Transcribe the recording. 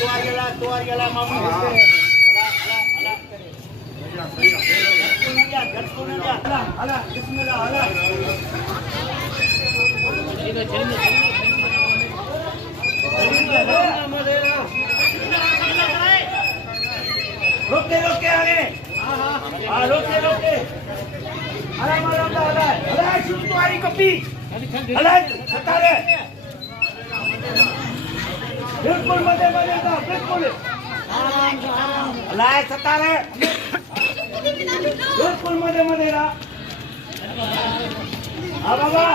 तो गेला मामा आला रोके आगे रोके तुम्हारी कपी सतारे बिल्कुल मजे का बिल्कुल सतारे बिल्कुल मजे रा हाँ बाबा